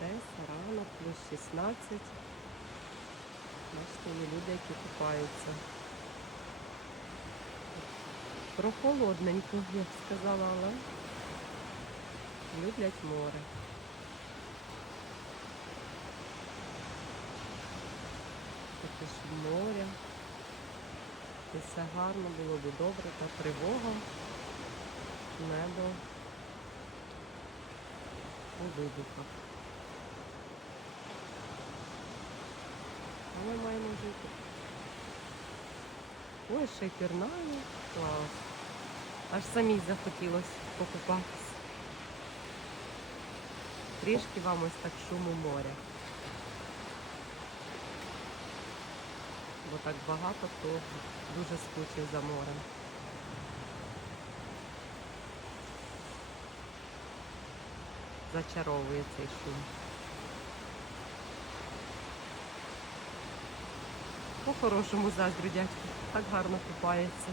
Одеса, ранок, плюс 16. Бачите, є люди, які купаються. Прохолодненько, я б сказала, але люблять море. Таке ж море. І все гарно було б добре, та тривога, небо у вибухах. А ми маємо жити. Ой, ще й пірнає. Клас. Аж самій захотілося покупатися. Трішки вам ось так шуму моря. Бо так багато хто дуже скучив за морем. Зачаровує цей шум. По-хорошому заздрю дядьку. Так гарно купається.